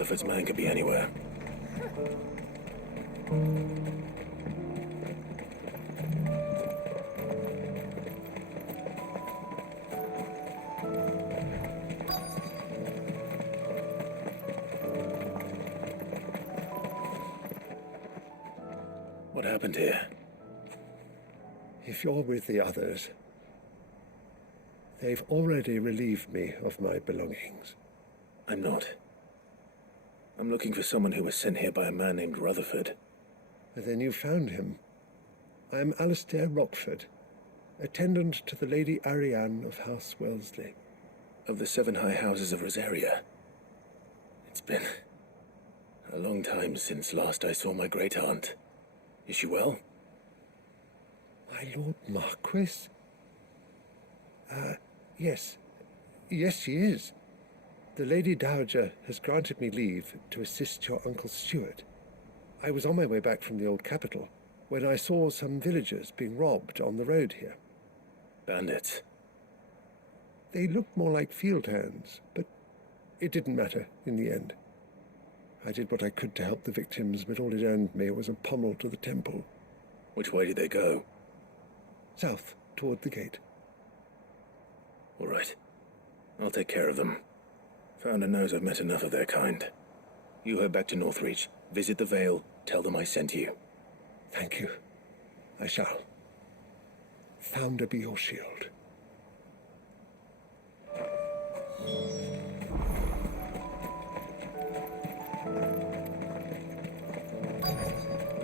Rutherford's man could be anywhere. What happened here? If you're with the others, they've already relieved me of my belongings. I'm not. I'm looking for someone who was sent here by a man named Rutherford. Then you found him. I am Alistair Rockford, attendant to the Lady Ariane of House Wellesley. Of the 7 high houses of Rosaria. It's been a long time since last I saw my great-aunt. Is she well? My Lord Marquis? Yes. Yes, she is. The Lady Dowager has granted me leave to assist your Uncle Stuart. I was on my way back from the old capital when I saw some villagers being robbed on the road here. Bandits? They looked more like field hands, but it didn't matter in the end. I did what I could to help the victims, but all it earned me was a pommel to the temple. Which way did they go? South, toward the gate. All right. I'll take care of them. Founder knows I've met enough of their kind. You head back to Northreach, visit the Vale, tell them I sent you. Thank you. I shall. Founder be your shield.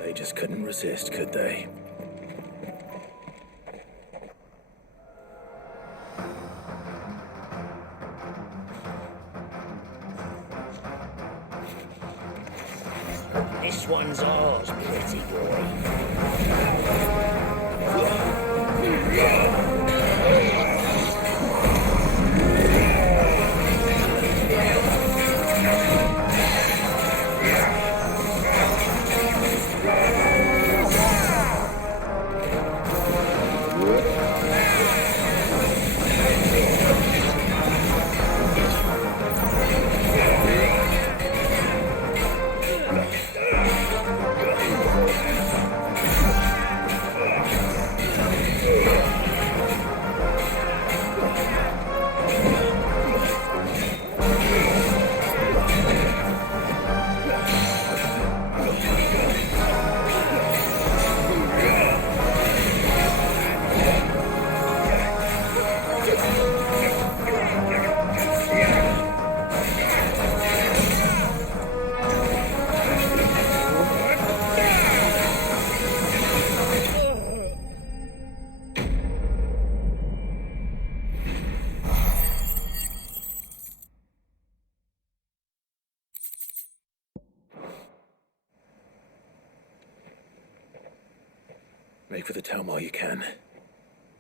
They just couldn't resist, could they? This one's ours, pretty boy. Make for the town while you can.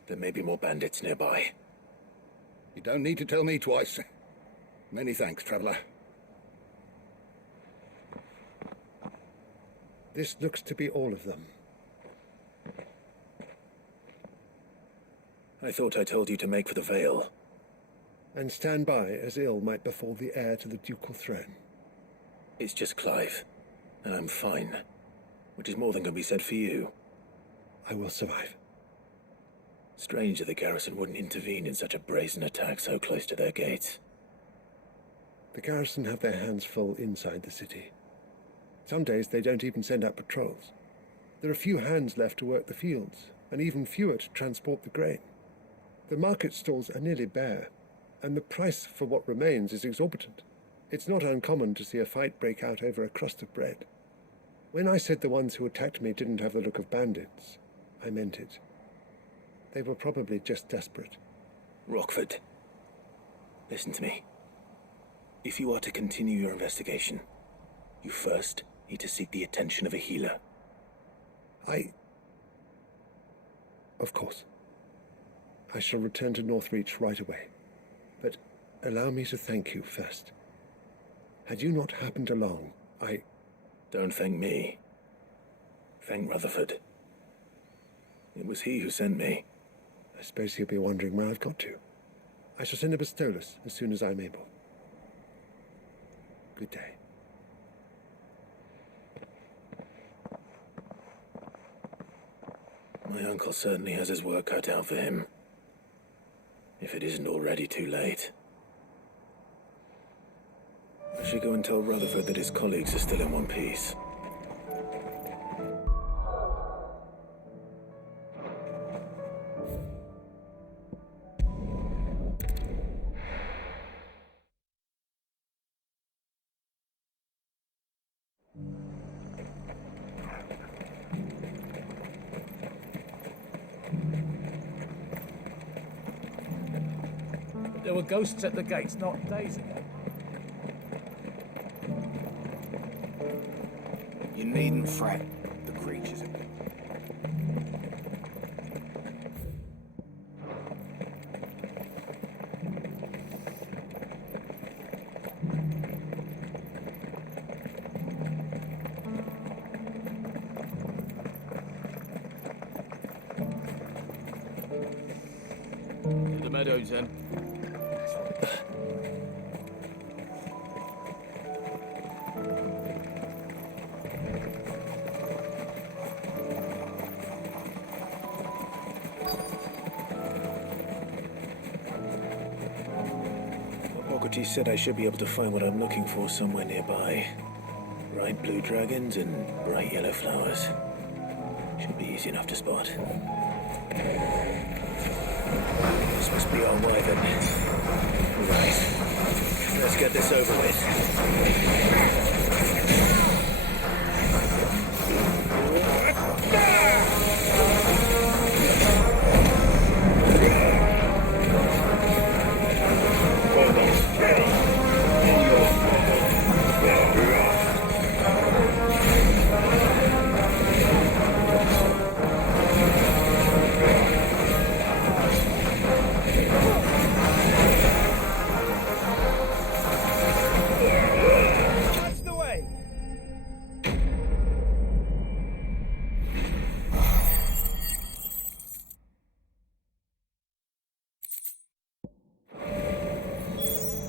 There may be more bandits nearby. You don't need to tell me twice. Many thanks, traveler. This looks to be all of them. I thought I told you to make for the Vale. And stand by as ill might befall the heir to the ducal throne. It's just Clive, and I'm fine. Which is more than can be said for you. I will survive. Strange that the garrison wouldn't intervene in such a brazen attack so close to their gates. The garrison have their hands full inside the city. Some days they don't even send out patrols. There are few hands left to work the fields, and even fewer to transport the grain. The market stalls are nearly bare, and the price for what remains is exorbitant. It's not uncommon to see a fight break out over a crust of bread. When I said the ones who attacked me didn't have the look of bandits, I meant it. They were probably just desperate. Rockford, listen to me. If you are to continue your investigation, you first need to seek the attention of a healer. Of course. I shall return to Northreach right away. But allow me to thank you first. Had you not happened along, Don't thank me. Thank Rutherford. It was he who sent me. I suppose he'll be wondering where I've got to. I shall send a Bistolus as soon as I'm able. Good day. My uncle certainly has his work cut out for him. If it isn't already too late. I should go and tell Rutherford that his colleagues are still in one piece. There were ghosts at the gates not days ago. You needn't fret. The creatures are... To the meadows, then. He said I should be able to find what I'm looking for somewhere nearby. Bright blue dragons and bright yellow flowers. Should be easy enough to spot. This must be our wyvern. Right. Let's get this over with.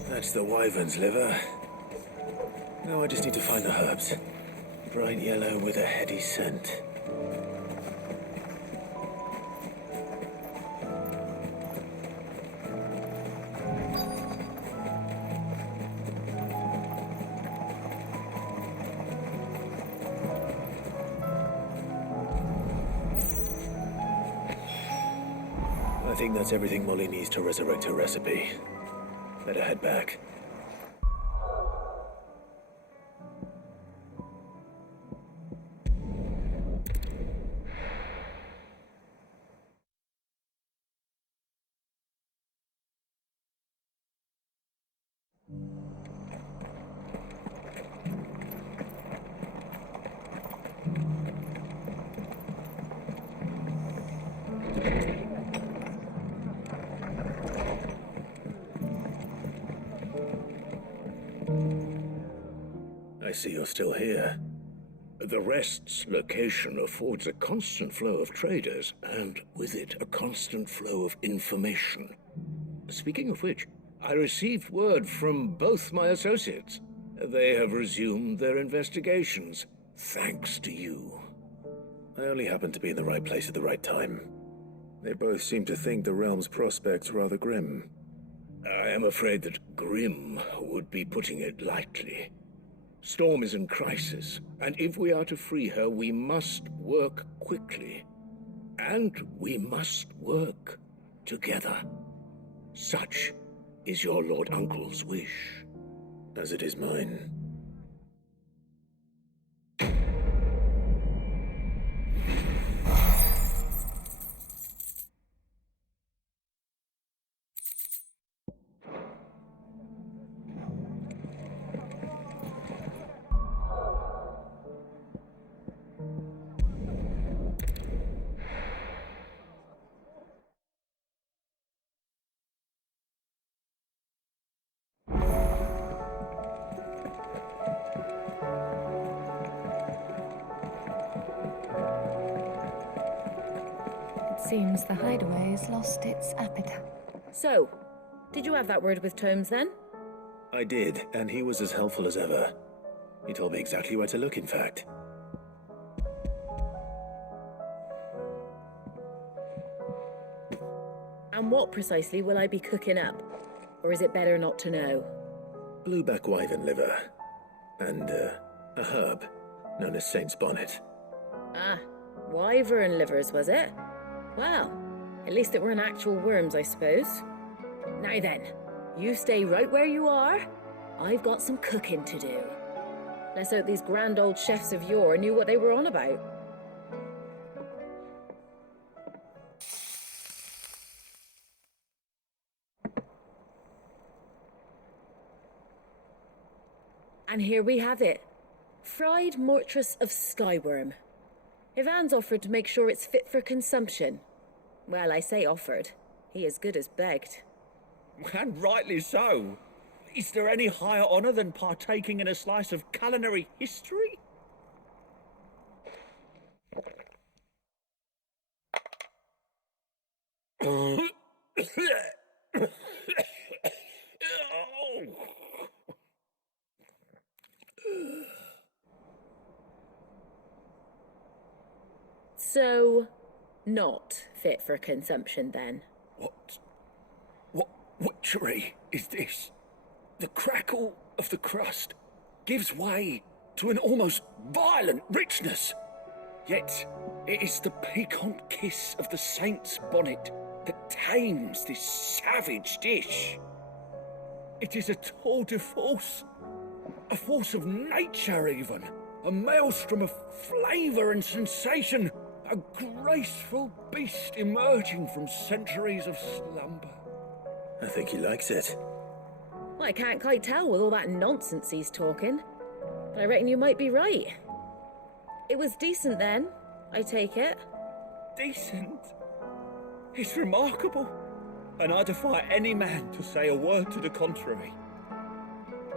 That's the wyvern's liver. Now I just need to find the herbs. Bright yellow with a heady scent. I think that's everything Molly needs to resurrect her recipe. Better head back. I see you're still here. The Rest's location affords a constant flow of traders, and with it, a constant flow of information. Speaking of which, I received word from both my associates. They have resumed their investigations, thanks to you. I only happened to be in the right place at the right time. They both seem to think the realm's prospects rather grim. I am afraid that grim would be putting it lightly. Storm is in crisis, and if we are to free her, we must work quickly. And we must work together. Such is your Lord Uncle's wish. As it is mine. Seems the hideaway has lost its appetite. So, did you have that word with Tomes then? I did, and he was as helpful as ever. He told me exactly where to look, in fact. And what precisely will I be cooking up? Or is it better not to know? Blueback wyvern liver. And, a herb known as Saint's Bonnet. Ah, wyvern livers, was it? Well, at least it weren't actual worms, I suppose. Now then, you stay right where you are. I've got some cooking to do. Let's hope these grand old chefs of yore knew what they were on about. And here we have it. Fried mortress of skyworm. Ivan's offered to make sure it's fit for consumption. Well, I say offered. He as good as begged. And rightly so. Is there any higher honour than partaking in a slice of culinary history? So, not fit for consumption then? What witchery is this? The crackle of the crust gives way to an almost violent richness. Yet, it is the piquant kiss of the saint's bonnet that tames this savage dish. It is a tour de force, a force of nature even, a maelstrom of flavour and sensation, a graceful beast emerging from centuries of slumber. I think he likes it. Well, I can't quite tell with all that nonsense he's talking. But I reckon you might be right. It was decent then, I take it. Decent? It's remarkable. And I defy any man to say a word to the contrary.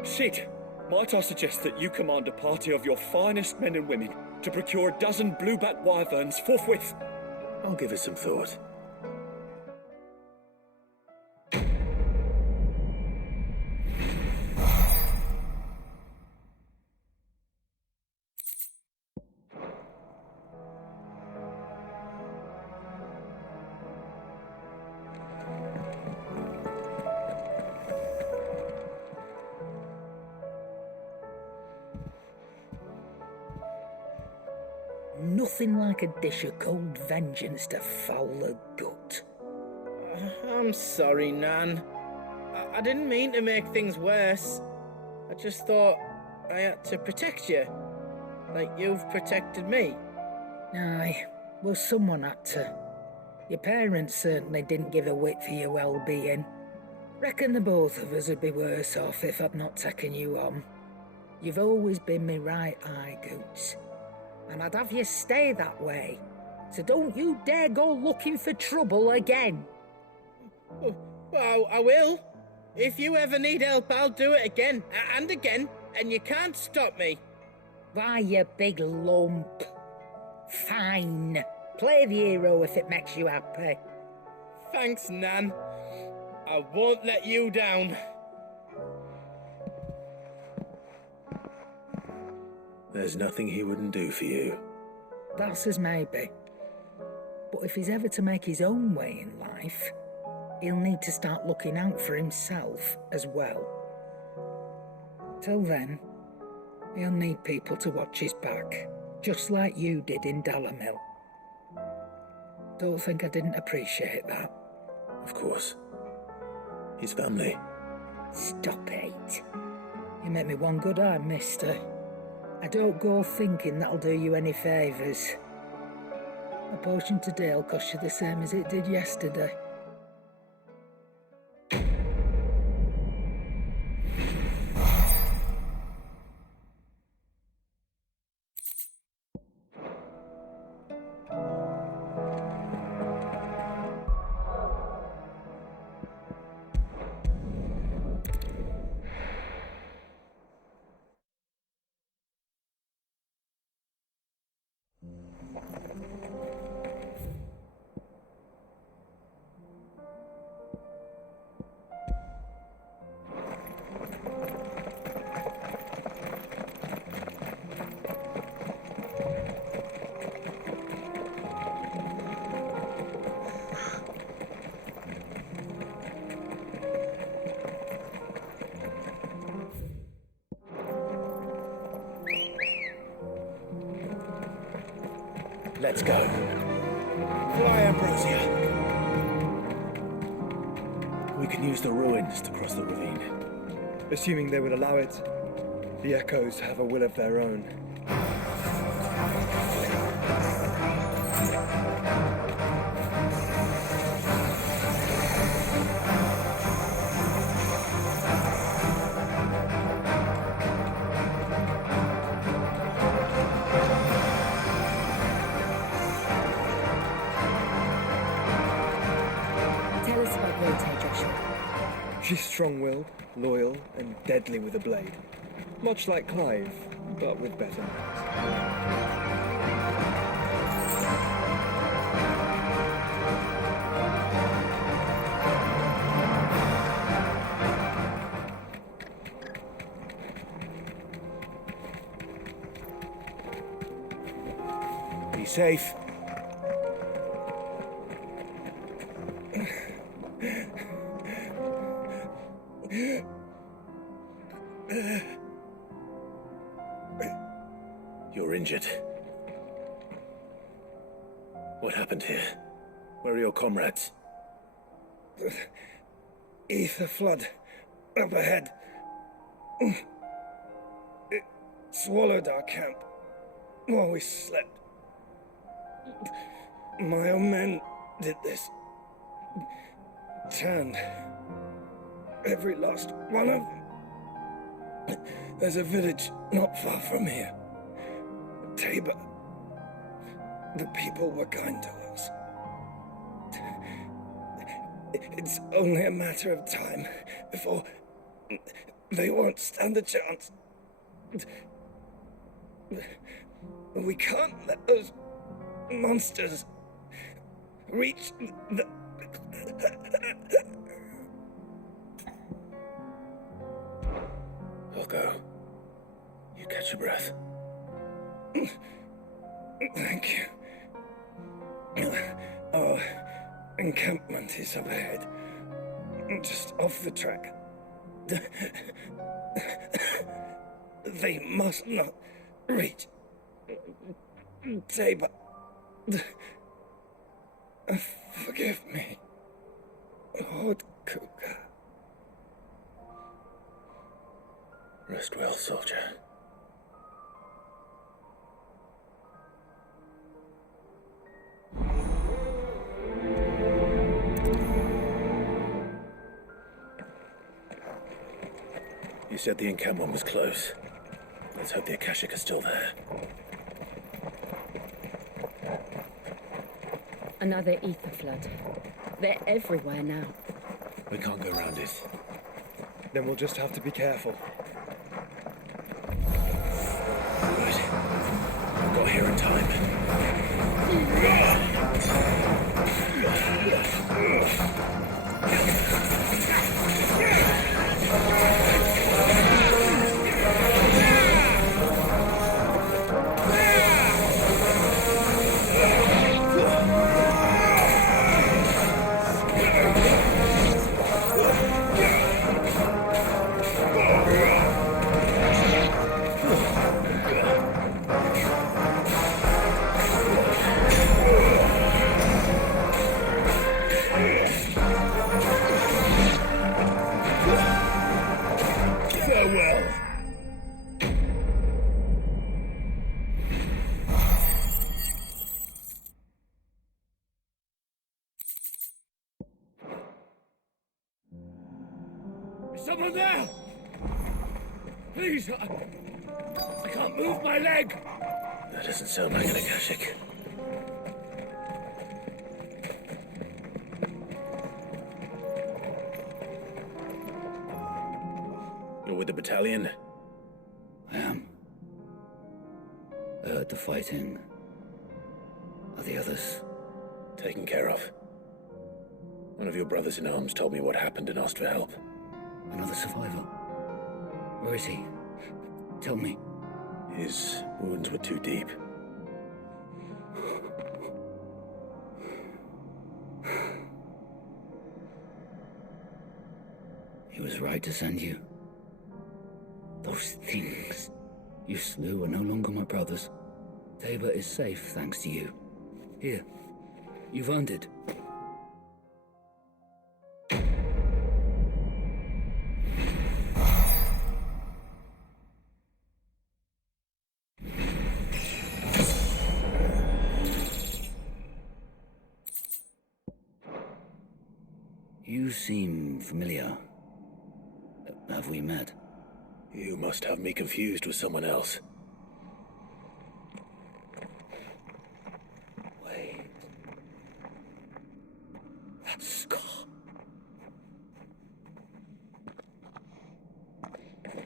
Sid, might I suggest that you command a party of your finest men and women to procure a dozen blueback wyverns forthwith? I'll give it some thought. Nothing like a dish of cold vengeance to foul the gut. I'm sorry, Nan. I didn't mean to make things worse. I just thought I had to protect you. Like you've protected me. Aye, well, someone had to. Your parents certainly didn't give a whit for your well-being. Reckon the both of us would be worse off if I'd not taken you on. You've always been me right eye, Goots. And I'd have you stay that way. So don't you dare go looking for trouble again. Well, I will. If you ever need help, I'll do it again and again, and you can't stop me. Why, you big lump. Fine. Play the hero if it makes you happy. Thanks, Nan. I won't let you down. There's nothing he wouldn't do for you. That's as maybe. But if he's ever to make his own way in life, he'll need to start looking out for himself as well. Till then, he'll need people to watch his back, just like you did in Dalamil. Don't think I didn't appreciate that. Of course. His family. Stop it. You make me one good eye, mister. I don't go thinking that'll do you any favours. A potion today'll cost you the same as it did yesterday. Let's go. Fly, Ambrosia. We can use the ruins to cross the ravine. Assuming they would allow it, the echoes have a will of their own. Tell us about Rote, Joshua. She's strong-willed, loyal, and deadly with a blade. Much like Clive, but with better manners. Be safe. You're injured. What happened here? Where are your comrades? Ether flood up ahead. It swallowed our camp while we slept. My own men did this. Turned every last one of them. There's a village not far from here. Tabor. The people were kind to us. It's only a matter of time before they won't stand a chance. We can't let those monsters reach the... I'll go. You catch your breath. Thank you. Our encampment is up ahead. Just off the track. They must not reach Tabor. Forgive me, Lord Cougar. Rest well, soldier. You said the encampment was close. Let's hope the Akashic are still there. Another ether flood. They're everywhere now. We can't go around it. Then we'll just have to be careful. Right. I got here in time. Someone there! Please, I can't move my leg! That doesn't sound like an Akashic. You're with the battalion? I am. I heard the fighting. Are the others? Taken care of. One of your brothers in arms told me what happened and asked for help. Another survivor? Where is he? Tell me. His wounds were too deep. He was right to send you. Those things you slew are no longer my brothers. Tabor is safe thanks to you. Here, you've earned it. You seem familiar. Have we met? You must have me confused with someone else. Wait. That scar.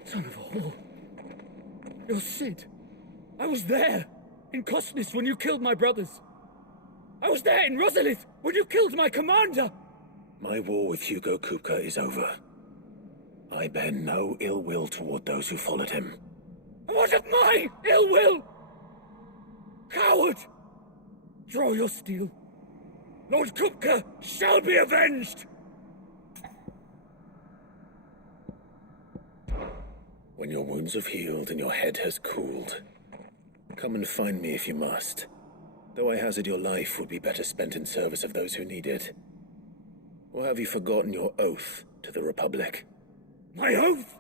Son of a whore. You're Sid. I was there in Cosnis when you killed my brothers. I was there in Rosalith when you killed my commander. My war with Hugo Kupka is over. I bear no ill will toward those who followed him. What of my ill will? Coward! Draw your steel. Lord Kupka shall be avenged! When your wounds have healed and your head has cooled, come and find me if you must. Though I hazard your life would be better spent in service of those who need it. Or have you forgotten your oath to the Republic? My oath?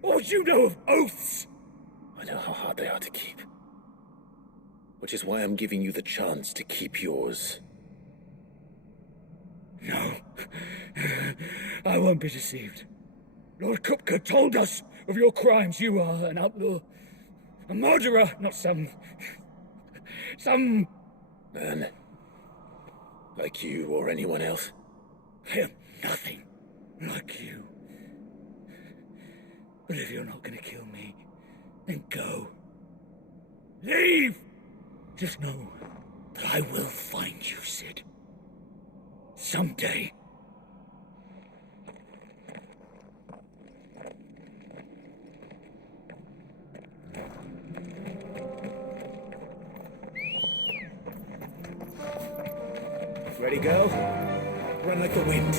What would you know of oaths? I know how hard they are to keep. Which is why I'm giving you the chance to keep yours. No. I won't be deceived. Lord Kupka told us of your crimes. You are an outlaw. A murderer, not some man. Like you or anyone else. I am nothing like you. But if you're not gonna kill me, then go. Leave! Just know that I will find you, Sid. Someday. Ready, go? Run like the wind.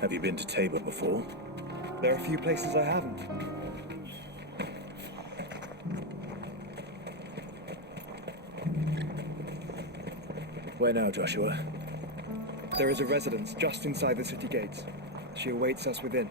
Have you been to Tabor before? There are a few places I haven't. Where now, Joshua? There is a residence just inside the city gates. She awaits us within.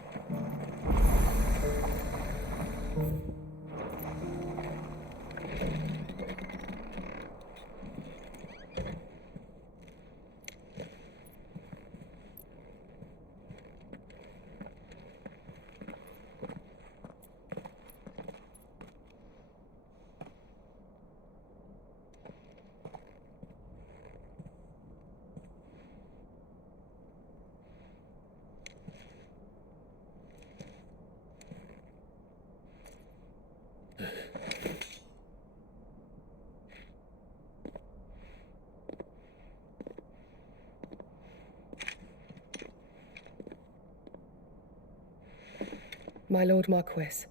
My Lord Marquis,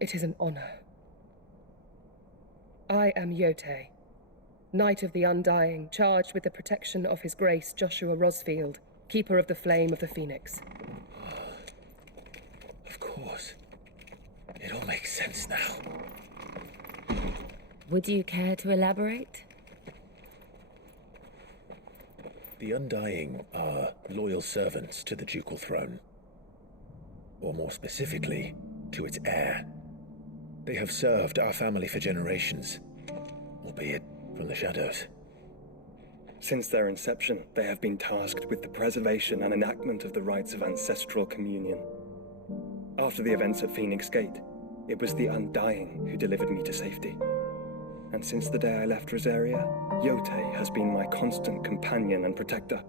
it is an honor. I am Yote, Knight of the Undying, charged with the protection of His Grace Joshua Rosfield, Keeper of the Flame of the Phoenix. Of course. It all makes sense now. Would you care to elaborate? The Undying are loyal servants to the ducal throne. Or more specifically, to its heir. They have served our family for generations, albeit from the shadows. Since their inception, they have been tasked with the preservation and enactment of the rites of ancestral communion. After the events at Phoenix Gate, it was the Undying who delivered me to safety. And since the day I left Rosaria, Yote has been my constant companion and protector.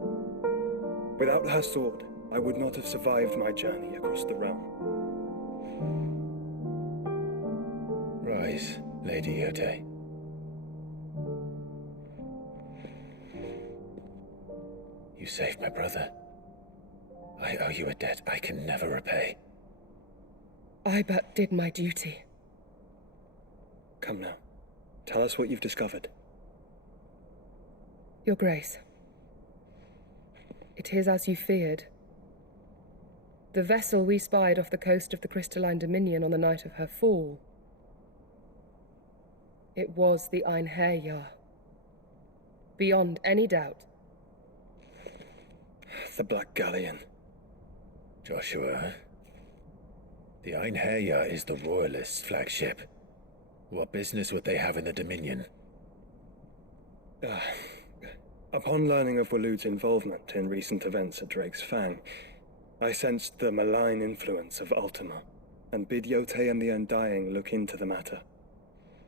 Without her sword, I would not have survived my journey across the realm. Rise, Lady Yote. You saved my brother. I owe you a debt I can never repay. I but did my duty. Come now. Tell us what you've discovered. Your Grace. It is as you feared. The vessel we spied off the coast of the Crystalline Dominion on the night of her fall. It was the Einherjar. Beyond any doubt. The Black Galleon. Joshua, the Einherjar is the Royalists' flagship. What business would they have in the Dominion? Upon learning of Waloed's involvement in recent events at Drake's Fang, I sensed the malign influence of Ultima, and bid Yote and the Undying look into the matter.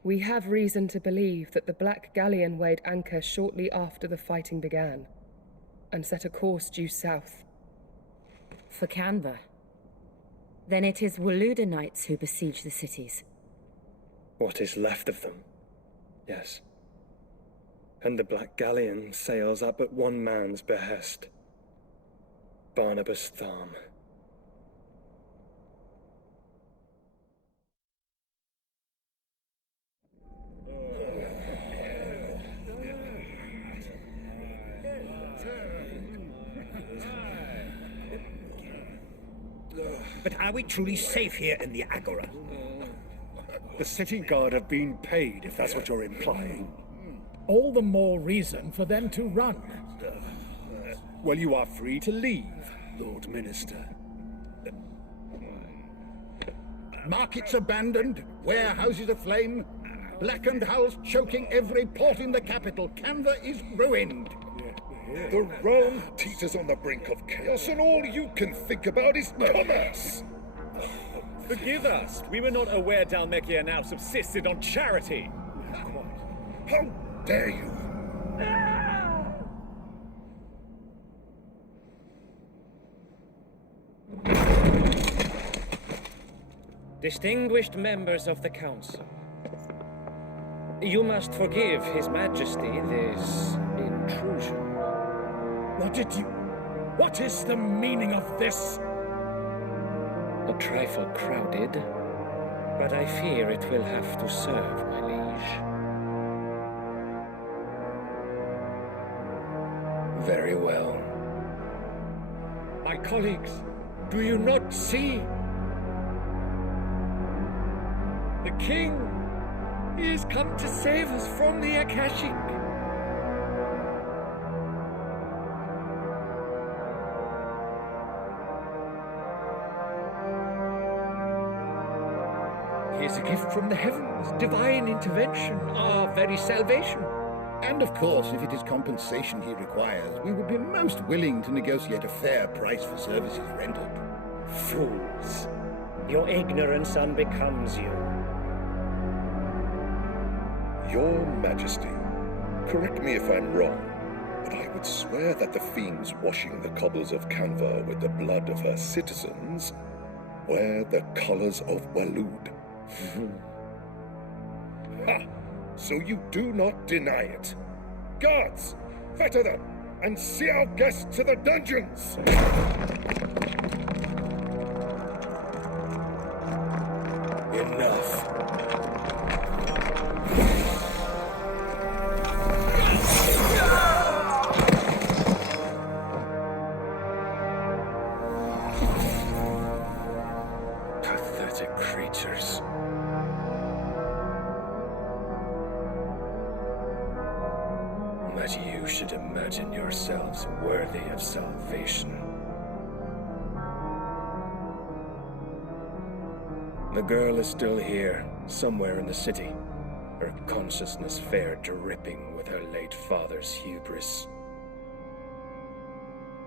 We have reason to believe that the Black Galleon weighed anchor shortly after the fighting began, and set a course due south. For Canva. Then it is Waloeda Knights who besiege the cities. What is left of them, yes. And the Black Galleon sails up at one man's behest. Barnabas Tharm. But are we truly safe here in the Agora? The city guard have been paid, if that's what you're implying. All the more reason for them to run. Well, you are free to leave, Lord Minister. Markets abandoned, warehouses aflame, blackened hulls choking every port in the capital. Canva is ruined. The realm teeters on the brink of chaos, and all you can think about is commerce. Forgive us. We were not aware Dalmekia now subsisted on charity. How dare you? Distinguished members of the Council, you must forgive His Majesty this intrusion. What is the meaning of this? A trifle crowded, but I fear it will have to serve, my liege. Very well. My colleagues, do you not see? The king, he has come to save us from the Akashic. He is a gift from the heavens, divine intervention, our very salvation. And of course, if it is compensation he requires, we would be most willing to negotiate a fair price for services rendered. Fools. Your ignorance unbecomes you. Your Majesty, correct me if I'm wrong, but I would swear that the fiends washing the cobbles of Canva with the blood of her citizens wear the colors of Waloed. Ha! So you do not deny it. Guards, fetter them, and see our guests to the dungeons! Enough. Pathetic creatures. That you should imagine yourselves worthy of salvation. The girl is still here, somewhere in the city, her consciousness fair dripping with her late father's hubris.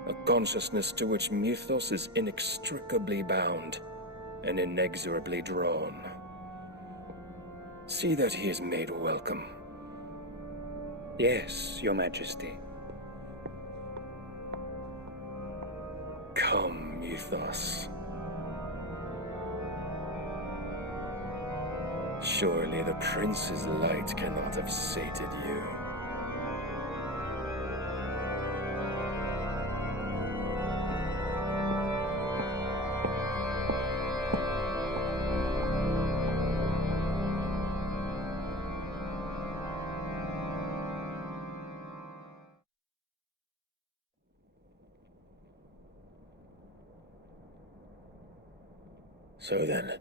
A consciousness to which Mythos is inextricably bound and inexorably drawn. See that he is made welcome. Yes, Your Majesty. Come, Mythos. Surely the prince's light cannot have sated you. So then,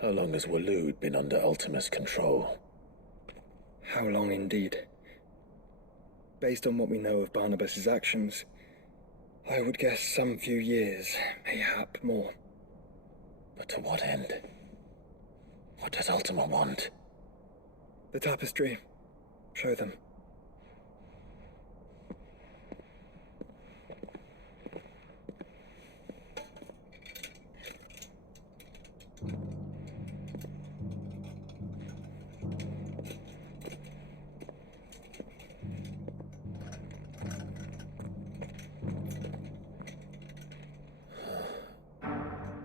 how long has Waloed been under Ultima's control? How long indeed? Based on what we know of Barnabas's actions, I would guess some few years, mayhap more. But to what end? What does Ultima want? The tapestry. Show them.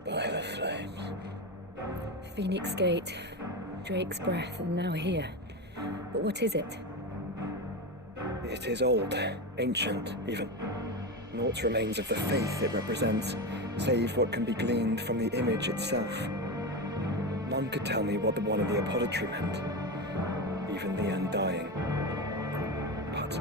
By the flames. Phoenix Gate, Drake's Breath, and now here. But what is it? It is old, ancient, even. Naught remains of the faith it represents, save what can be gleaned from the image itself. None could tell me what the one in the apothecary meant, even the Undying. But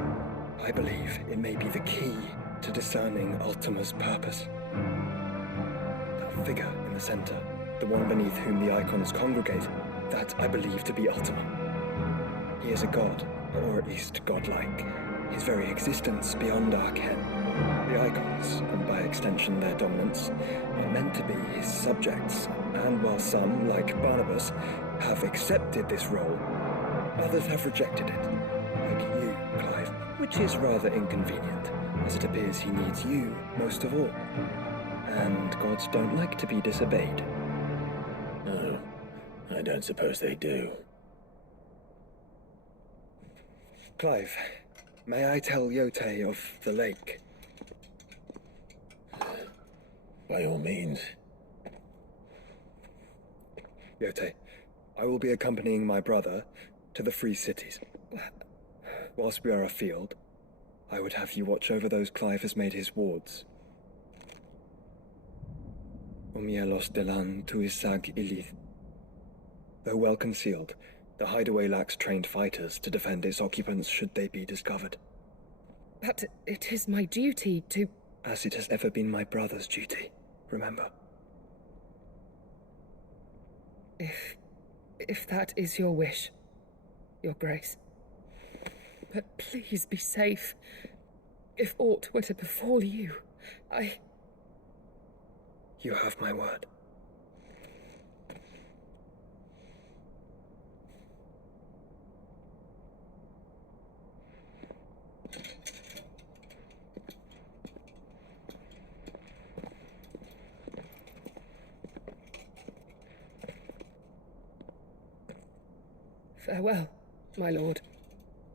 I believe it may be the key to discerning Ultima's purpose. That figure in the center, the one beneath whom the icons congregate, that I believe to be Ultima. He is a god, or at least godlike, his very existence beyond our ken. The icons, and by extension their dominance, are meant to be his subjects, and while some, like Barnabas, have accepted this role, others have rejected it, like you, Clive, which is rather inconvenient, as it appears he needs you most of all. And gods don't like to be disobeyed. No, I don't suppose they do. Clive, may I tell Yote of the lake? By all means. Yote, I will be accompanying my brother to the Free Cities. Whilst we are afield, I would have you watch over those Clive has made his wards. Omielos delan tuisag ilith. Though well concealed, the hideaway lacks trained fighters to defend its occupants should they be discovered. But it is my duty to... As it has ever been my brother's duty, remember. If that is your wish, Your Grace. But please be safe. If aught were to befall you, You have my word. Farewell, my lord,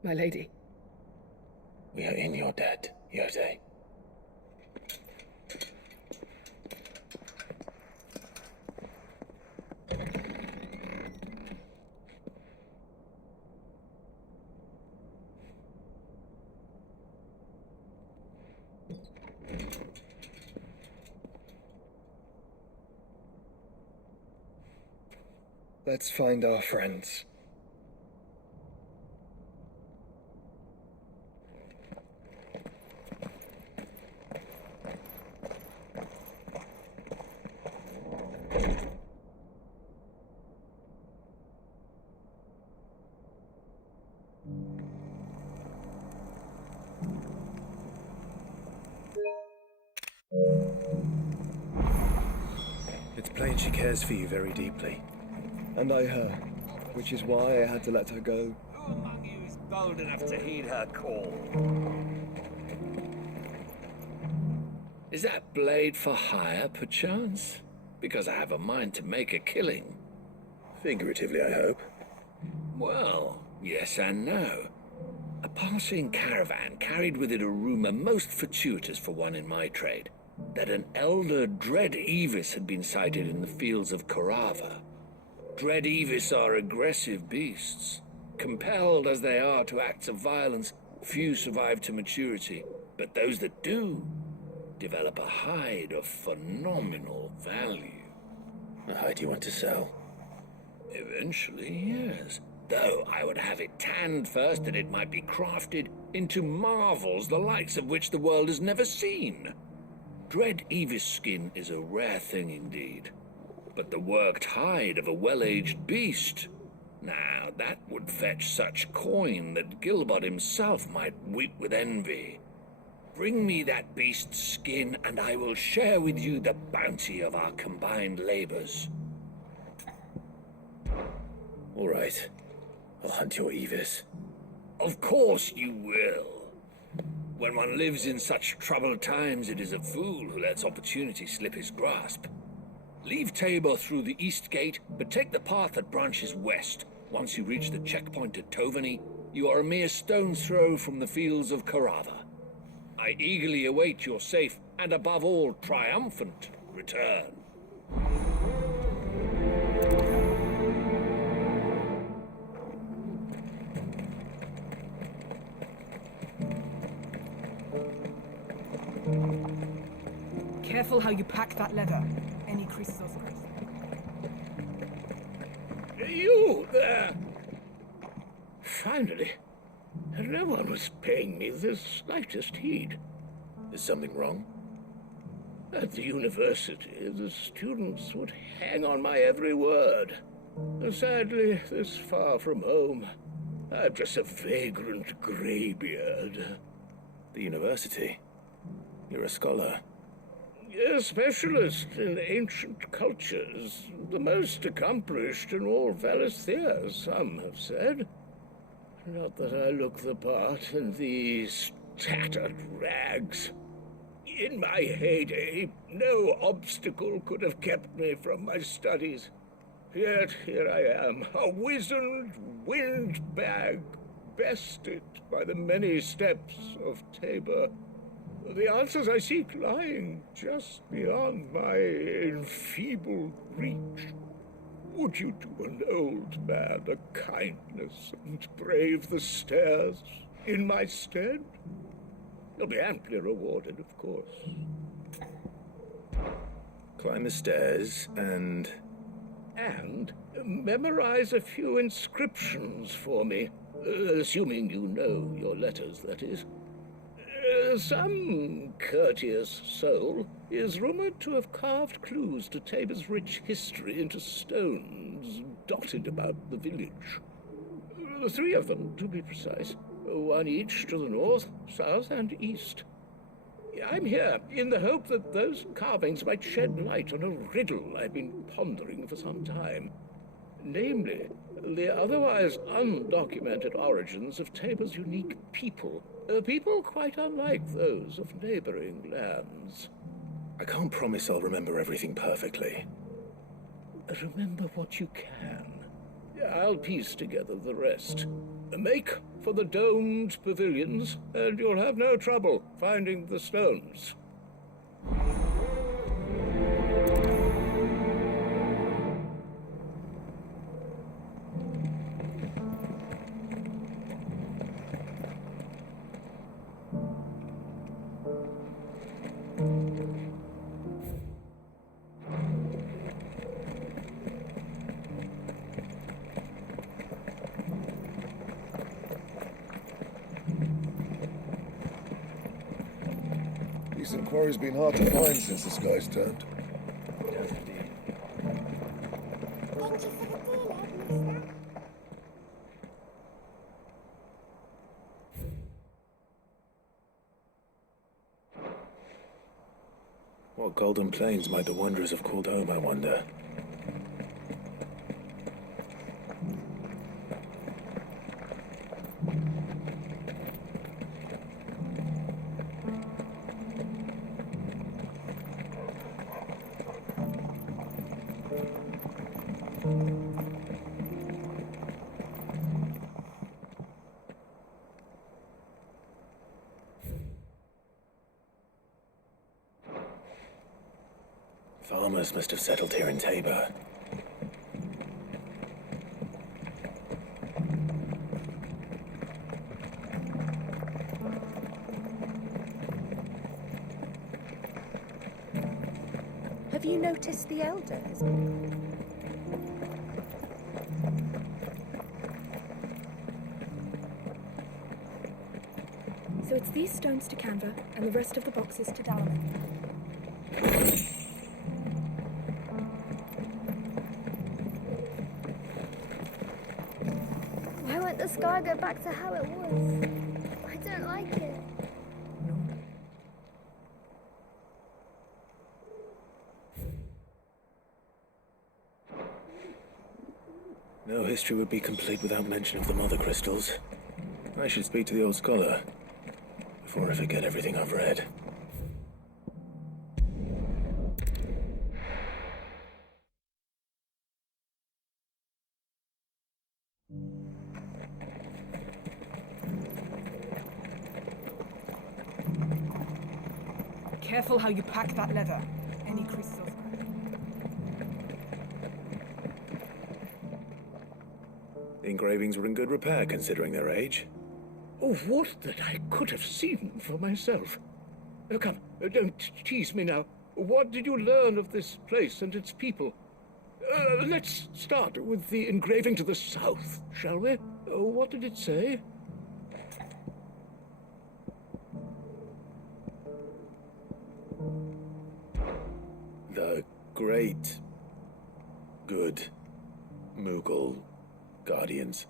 my lady. We are in your debt, Yote. Let's find our friends. It's plain she cares for you very deeply. And I her, which is why I had to let her go. Who among you is bold enough to heed her call? Is that blade for hire, perchance? Because I have a mind to make a killing. Figuratively, I hope. Well, yes and no. A passing caravan carried with it a rumor most fortuitous for one in my trade, that an elder Dread Evis had been sighted in the fields of Korava. Dread Evis are aggressive beasts. Compelled as they are to acts of violence, few survive to maturity, but those that do develop a hide of phenomenal value. A hide you want to sell? Eventually, yes. Though I would have it tanned first that it might be crafted into marvels the likes of which the world has never seen. Dread Evis skin is a rare thing indeed. but the worked hide of a well-aged beast. Now, that would fetch such coin that Gilbert himself might weep with envy. Bring me that beast's skin, and I will share with you the bounty of our combined labors. All right. I'll hunt your Evis. Of course you will. When one lives in such troubled times, it is a fool who lets opportunity slip his grasp. Leave Tabor through the east gate, but take the path that branches west. Once you reach the checkpoint at Tovany, you are a mere stone's throw from the fields of Carava. I eagerly await your safe, and above all, triumphant return. Careful how you pack that leather. Any creases or scratches. You there! Finally. No one was paying me the slightest heed. Is something wrong? At the university, the students would hang on my every word. Sadly, this far from home, I'm just a vagrant greybeard. The university? You're a scholar. A specialist in ancient cultures, the most accomplished in all Valisthea, some have said. Not that I look the part in these tattered rags. In my heyday, no obstacle could have kept me from my studies. Yet here I am, a wizened windbag, bested by the many steps of Tabor. The answers I seek lying just beyond my enfeebled reach. Would you do an old man a kindness and brave the stairs in my stead? You'll be amply rewarded, of course. Climb the stairs and memorize a few inscriptions for me, assuming you know your letters, that is. Some courteous soul is rumored to have carved clues to Tabor's rich history into stones dotted about the village. 3 of them, to be precise. 1 each to the north, south, and east. I'm here in the hope that those carvings might shed light on a riddle I've been pondering for some time. Namely, the otherwise undocumented origins of Tabor's unique people. People quite unlike those of neighboring lands. I can't promise I'll remember everything perfectly. Remember what you can. I'll piece together the rest. Make for the domed pavilions, and you'll have no trouble finding the stones. Decent quarry's been hard to find since the sky's turned. What golden plains might the wanderers have called home, I wonder? Farmers must have settled here in Tabor. Have you noticed the elders? So it's these stones to Canva and the rest of the boxes to Dalaman. the sky go back to how it was. I don't like it. No history would be complete without mention of the mother crystals. I should speak to the old scholar before I forget everything I've read. Careful how you pack that leather. Any crystals. The engravings were in good repair considering their age. Oh, would that I could have seen for myself. Oh, come, don't tease me now. What did you learn of this place and its people? Let's start with the engraving to the south, shall we? What did it say? The great, good Mughal guardians.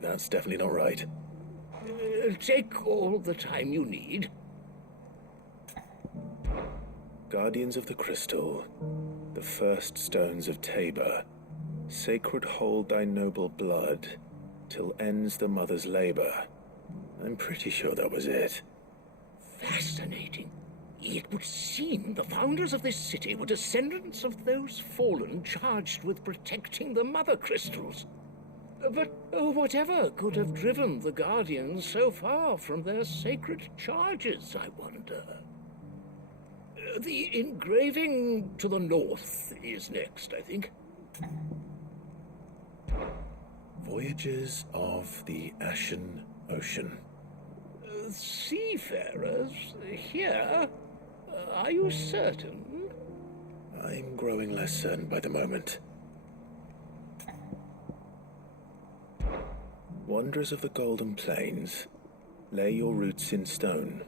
That's definitely not right. Take all the time you need. Guardians of the Crystal, the first stones of Tabor, sacred hold thy noble blood, till ends the mother's labor. I'm pretty sure that was it. Fascinating. It would seem the founders of this city were descendants of those fallen charged with protecting the mother crystals. But whatever could have driven the Guardians so far from their sacred charges, I wonder? The engraving to the north is next, I think. Voyages of the Ashen Ocean. Seafarers here? Are you certain? I'm growing less certain by the moment. Wanderers of the Golden Plains, lay your roots in stone.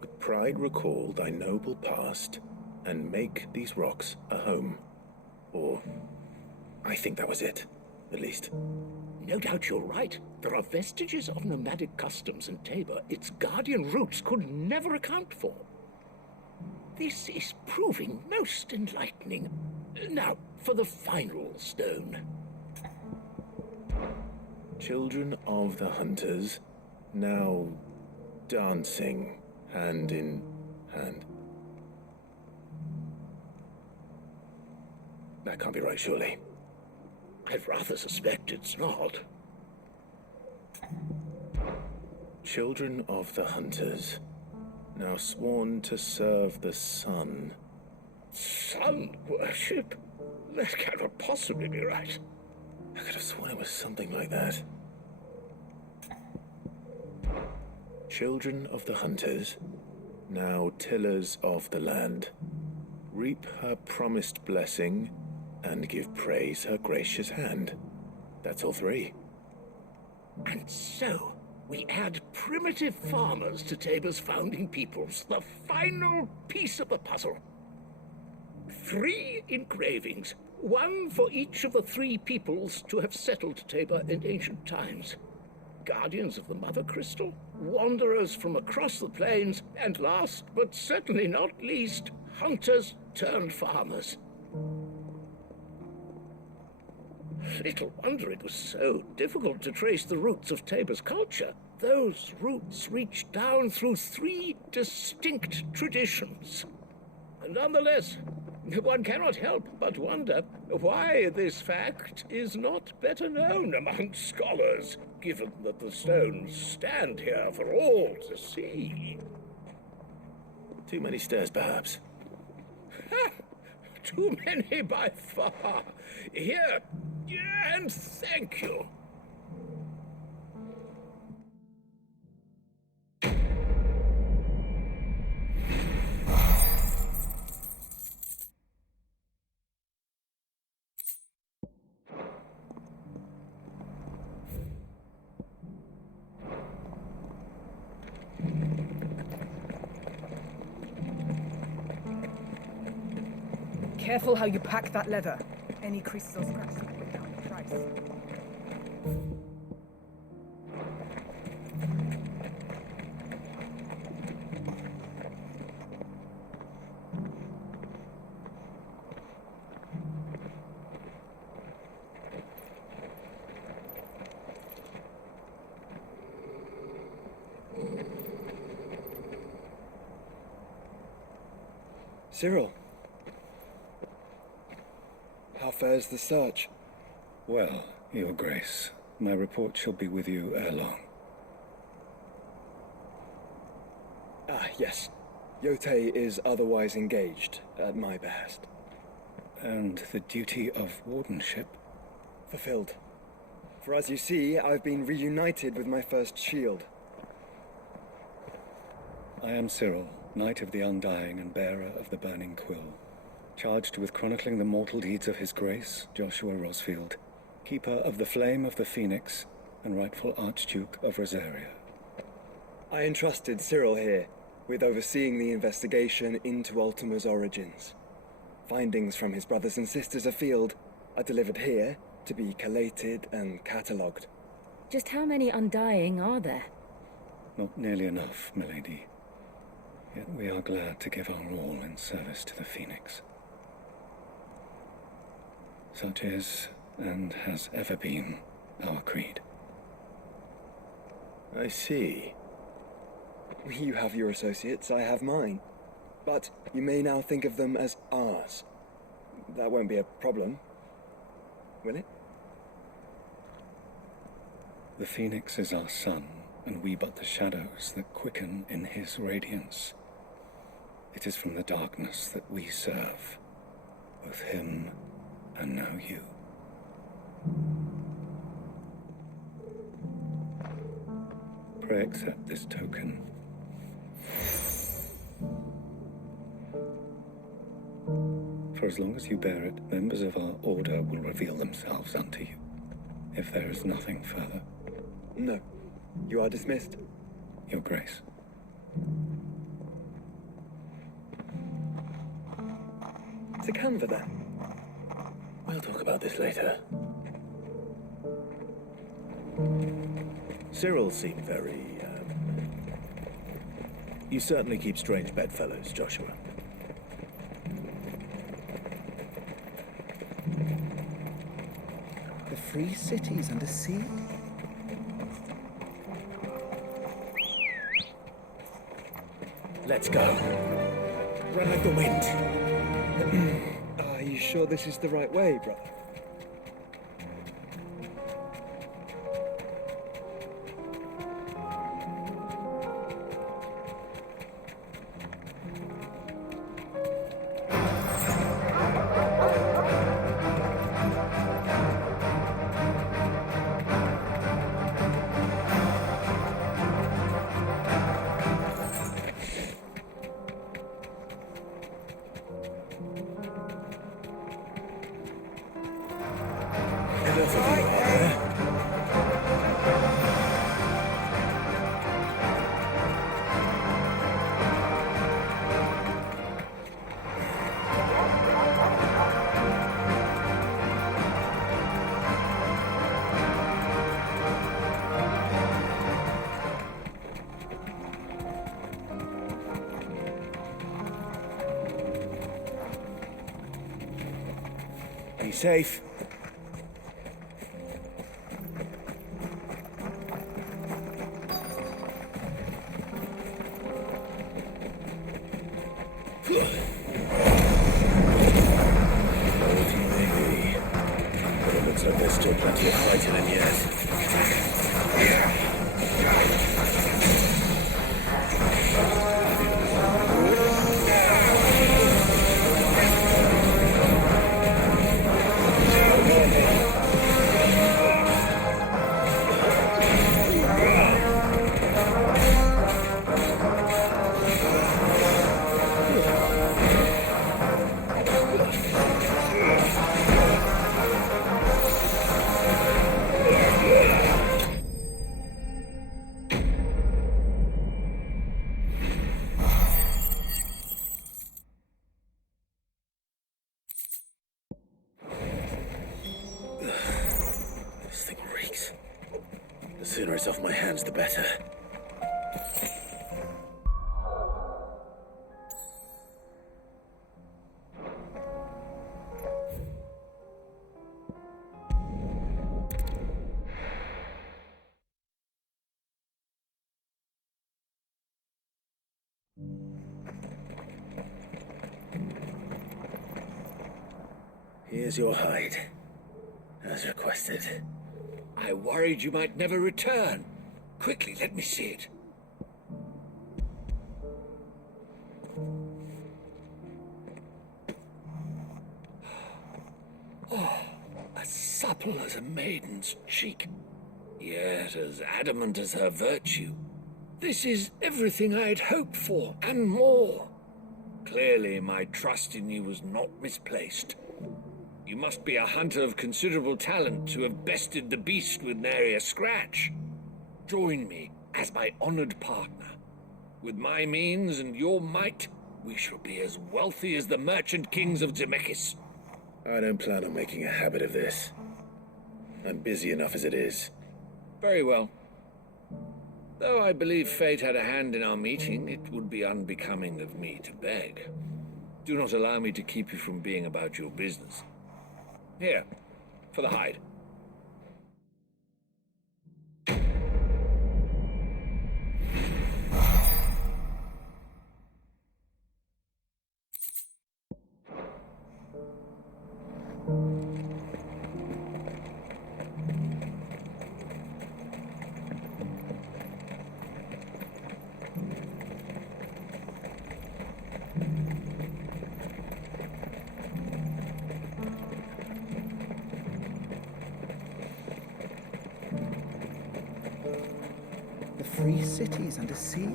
With pride recall thy noble past, and make these rocks a home. Or, I think that was it, at least. No doubt you're right. There are vestiges of nomadic customs in Tabor its guardian roots could never account for. This is proving most enlightening. Now, for the final stone. Children of the Hunters, now dancing hand in hand. That can't be right, surely. I'd rather suspect it's not. Children of the Hunters, now sworn to serve the sun. Sun worship? That cannot possibly be right. I could have sworn it was something like that. Children of the Hunters, now tillers of the land, reap her promised blessing and give praise her gracious hand. That's all three. And so, we add primitive farmers to Tabor's founding peoples, the final piece of the puzzle. 3 engravings, one for each of the 3 peoples to have settled Tabor in ancient times. Guardians of the Mother Crystal, wanderers from across the plains, and last but certainly not least, hunters turned farmers. Little wonder it was so difficult to trace the roots of Tabor's culture. Those roots reach down through 3 distinct traditions. Nonetheless, one cannot help but wonder why this fact is not better known among scholars, given that the stones stand here for all to see. Too many stairs, perhaps. Too many by far. Here, and thank you. Careful how you pack that leather. Any crystal scratch will bring down the price. Cyril. How fares the search? Well, Your Grace, my report shall be with you ere long. Ah, yes. Yote is otherwise engaged, at my behest. And the duty of wardenship? Fulfilled. For as you see, I've been reunited with my first shield. I am Cyril, Knight of the Undying and bearer of the Burning Quill, charged with chronicling the mortal deeds of His Grace, Joshua Rosfield, keeper of the Flame of the Phoenix and rightful Archduke of Rosaria. I entrusted Cyril here with overseeing the investigation into Ultima's origins. Findings from his brothers and sisters afield are delivered here to be collated and catalogued. Just how many Undying are there? Not nearly enough, milady. Yet we are glad to give our all in service to the Phoenix. Such is, and has ever been, our creed. I see. You have your associates, I have mine. But you may now think of them as ours. That won't be a problem, will it? The Phoenix is our sun, and we but the shadows that quicken in his radiance. It is from the darkness that we serve, both him and now you. Pray accept this token. For as long as you bear it, members of our order will reveal themselves unto you, if there is nothing further. No. You are dismissed. Your Grace. To Canva, then. We'll talk about this later. Cyril seemed very, You certainly keep strange bedfellows, Joshua. The free cities under siege? Let's go. Run like the wind. Are you sure this is the right way, brother? Be safe. Looks like there's still plenty of fighting in yet. it's off my hands, the better. Here's your hide, as requested. I worried you might never return. Quickly, let me see it. Oh, as supple as a maiden's cheek, yet as adamant as her virtue. This is everything I had hoped for, and more. Clearly, my trust in you was not misplaced. You must be a hunter of considerable talent to have bested the beast with nary a scratch. Join me as my honored partner. With my means and your might, we shall be as wealthy as the merchant kings of Zemeckis. I don't plan on making a habit of this. I'm busy enough as it is. Very well. Though I believe fate had a hand in our meeting, it would be unbecoming of me to beg. Do not allow me to keep you from being about your business. Here, for the hide. The free city's under siege.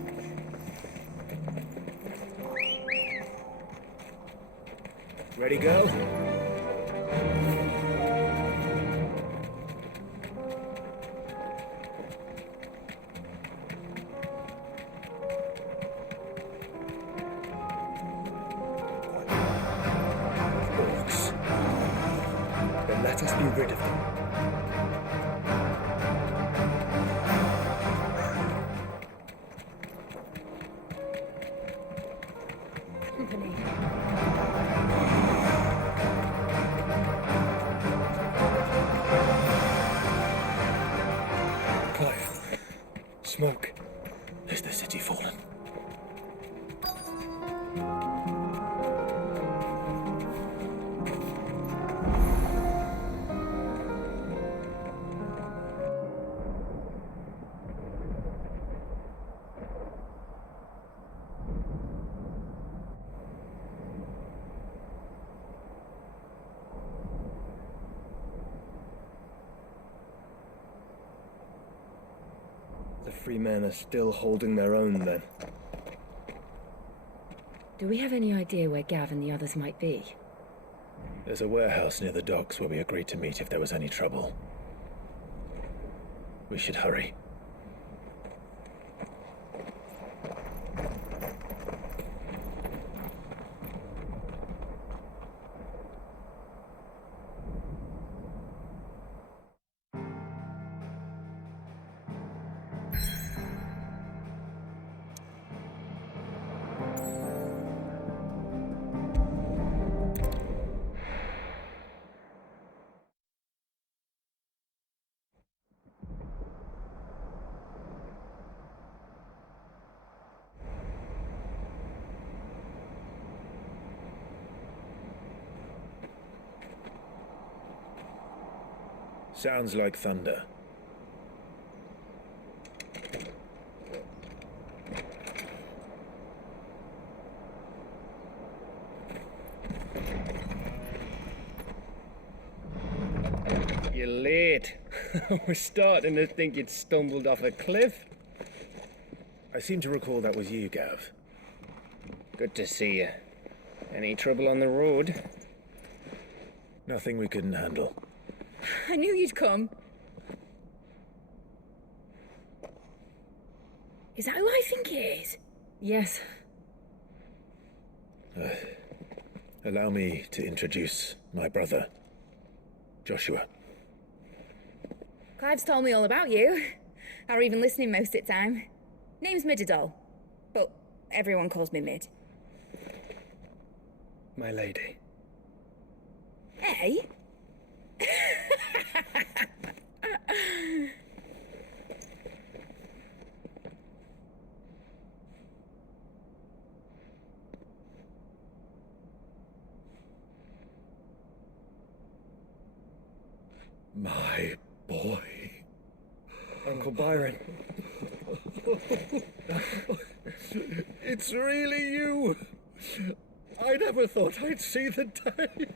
Ready, go? Orcs. Then let us be rid of them. Smoke. Is the city fallen? The free men are still holding their own, then. Do we have any idea where Gav and the others might be? There's a warehouse near the docks where we agreed to meet if there was any trouble. We should hurry. Sounds like thunder. You're late. We're starting to think you'd stumbled off a cliff. I seem to recall that was you, Gav. Good to see you. Any trouble on the road? Nothing we couldn't handle. I knew you'd come. Is that who I think it is? Yes. Allow me to introduce my brother, Joshua. Clive's told me all about you. or even listening most of the time. Name's Midadol, but everyone calls me Mid. My lady. Hey? My boy. Uncle Byron. It's really you. I never thought I'd see the day.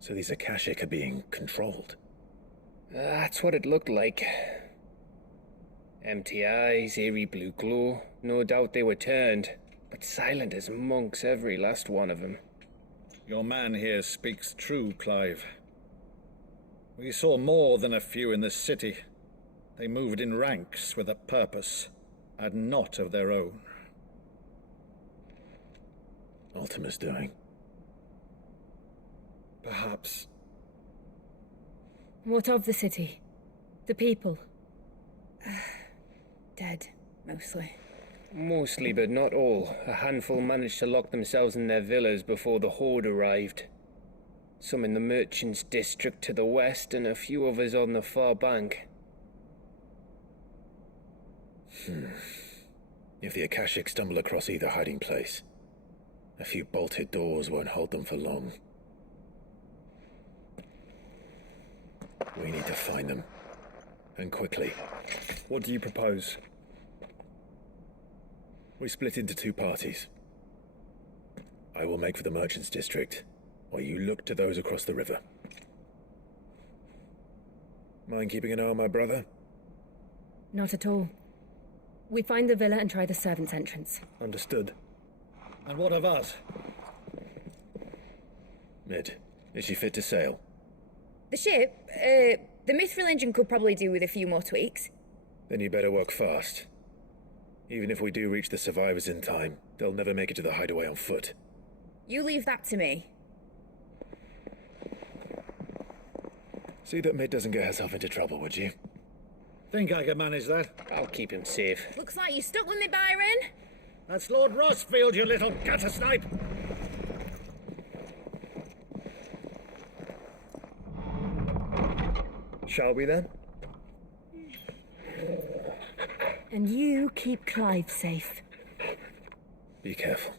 So these Akashic are being controlled? That's what it looked like. Empty eyes, eerie blue glow. No doubt they were turned, but silent as monks, every last one of them. Your man here speaks true, Clive. We saw more than a few in the city. They moved in ranks with a purpose, and not of their own. Ultima's doing. Perhaps. What of the city? The people? Dead, mostly. Mostly, but not all. A handful managed to lock themselves in their villas before the horde arrived. Some in the merchants' district to the west, and a few others on the far bank. If the Akashic stumble across either hiding place, a few bolted doors won't hold them for long. We need to find them. And quickly. What do you propose? We split into two parties. I will make for the merchants' district, while you look to those across the river. Mind keeping an eye on my brother? Not at all. We find the villa and try the servants' entrance. Understood. And what of us? Mid, is she fit to sail? The ship, the mithril engine could probably do with a few more tweaks. Then you better work fast. Even if we do reach the survivors in time, they'll never make it to the hideaway on foot. You leave that to me. See that Mid doesn't get herself into trouble, would you? Think I can manage that? I'll keep him safe. Looks like you stuck with me, Byron. That's Lord Rossfield, you little gutter snipe! Shall we then? And you keep Clive safe. Be careful.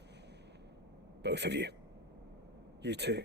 Both of you. You too.